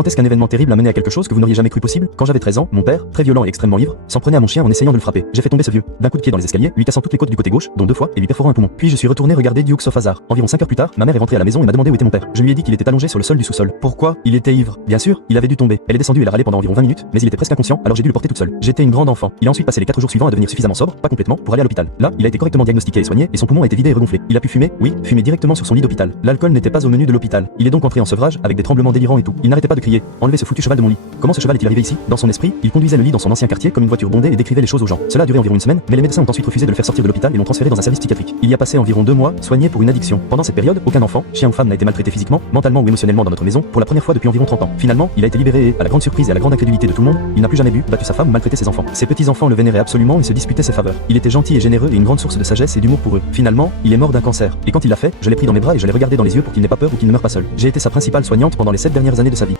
Quand est-ce qu'un événement terrible a mené à quelque chose que vous n'auriez jamais cru possible? Quand j'avais 13 ans, mon père, très violent et extrêmement ivre, s'en prenait à mon chien en essayant de le frapper. J'ai fait tomber ce vieux d'un coup de pied dans les escaliers, lui cassant toutes les côtes du côté gauche, dont 2 fois, et lui perforant un poumon. Puis je suis retourné regarder Duke sauf hasard. Environ 5 heures plus tard, ma mère est rentrée à la maison et m'a demandé où était mon père. Je lui ai dit qu'il était allongé sur le sol du sous-sol. Pourquoi? Il était ivre. Bien sûr, il avait dû tomber. Elle est descendue et l'a râlé pendant environ 20 minutes, mais il était presque inconscient, alors j'ai dû le porter toute seule. J'étais une grande enfant. Il a ensuite passé les 4 jours suivants à devenir suffisamment sobre, pas complètement, pour aller à l'hôpital. Là, il a été correctement diagnostiqué et soigné, et son poumon a été vidé et regonflé. Il a pu fumer, oui, fumer directement sur son lit d'hôpital. L'alcool n'était pas au menu de l'hôpital. Il est donc entré en sevrage avec des tremblements délirants et tout. Il n'arrêtait pas de crier: enlevez ce foutu cheval de mon lit. Comment ce cheval est-il arrivé ici? Dans son esprit, il conduisait le lit dans son ancien quartier comme une voiture bondée et décrivait les choses aux gens. Cela a duré environ une semaine, mais les médecins ont ensuite refusé de le faire sortir de l'hôpital et l'ont transféré dans un service psychiatrique. Il y a passé environ 2 mois, soigné pour une addiction. Pendant cette période, aucun enfant, chien ou femme n'a été maltraité physiquement, mentalement ou émotionnellement dans notre maison pour la première fois depuis environ 30 ans. Finalement, il a été libéré et, à la grande surprise et à la grande incrédulité de tout le monde, il n'a plus jamais bu, battu sa femme ou maltraité ses enfants. Ses petits-enfants le vénéraient absolument et se disputaient ses faveurs. Il était gentil et généreux et une grande source de sagesse et d'humour pour eux. Finalement, il est mort d'un cancer. Et quand il l'a fait, je l'ai pris dans mes bras et je l'ai regardé dans les yeux pour qu'il n'ait pas peur ou qu'il ne meure pas seul. J'ai été sa principale soignante pendant les 7 dernières années de sa vie.